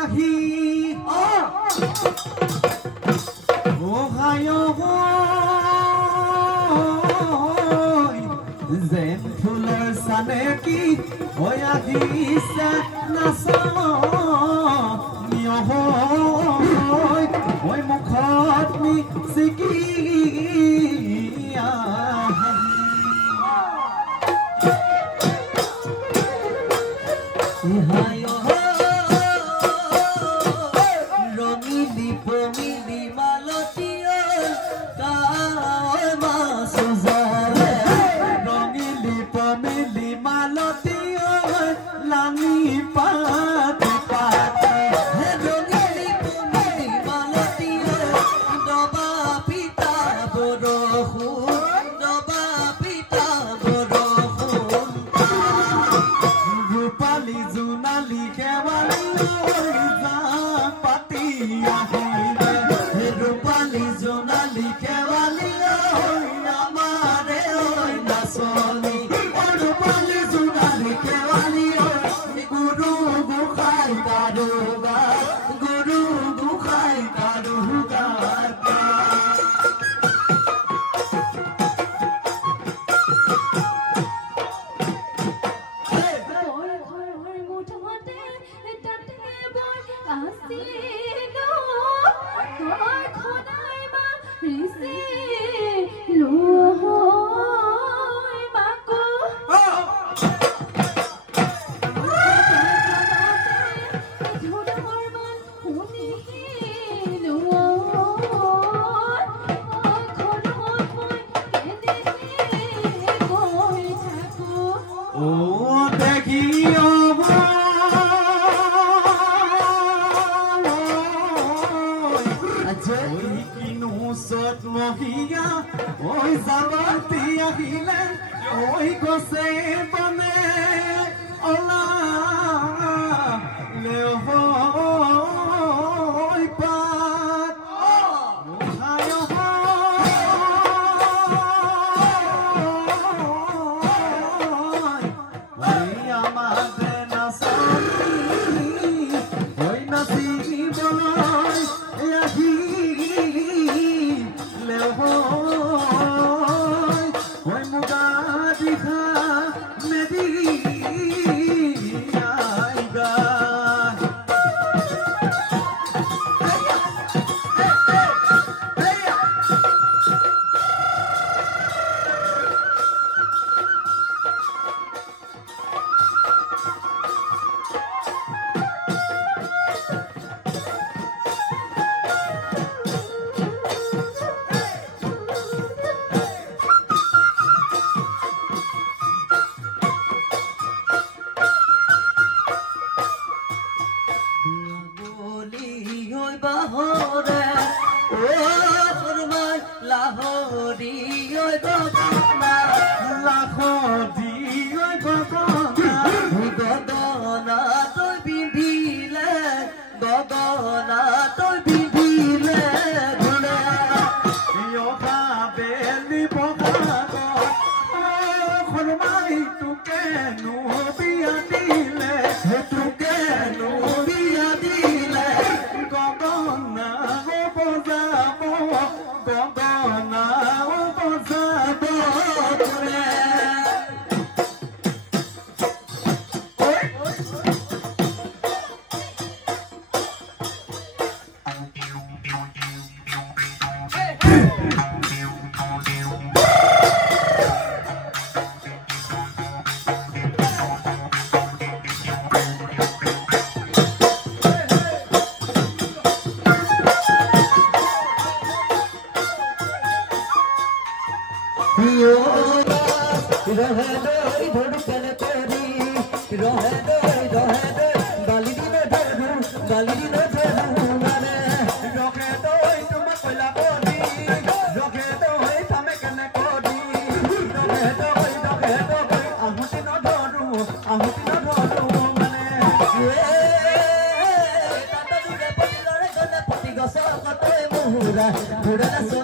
আহি যেন ফুলৰ চানে কি হৈ আহিছে নাচ মই মুখত মিচিকি ৰঙিলি পমিলি মালতীয় ৰঙিলি পমিলি মালতীয় লানি পাতে পাতে ৰঙিলি পমিলি মালতীয় দবা পিতা বৰষুণ দবা পিতা বৰষুণ ৰূপালী জোনালী শেৱালী পাতি আহিলে ৰূপালী জোনালী শেৱালী আমাৰে নাচনী ৰূপালী জোনালী শেৱালী গুৰু গোসাঁই কাৰুগা গুৰু গোসাঁই কাৰুগা মহিয়া ঐ যাবতি আহিলে ঐ গছে বনে অলা লেহৈ পাত আমাদে নাচনি ঐ নাচিবলৈ আহি Hoy mugadija me diga bahore o furmai lahori oi gogona lahori oi gogona gogona toy bindile gogona toy bindile gune yo kabeli bogago o furmai tu ke nu biya dile tu ke nu biya dile gogona o bozabo gogona o bozabo kure Pura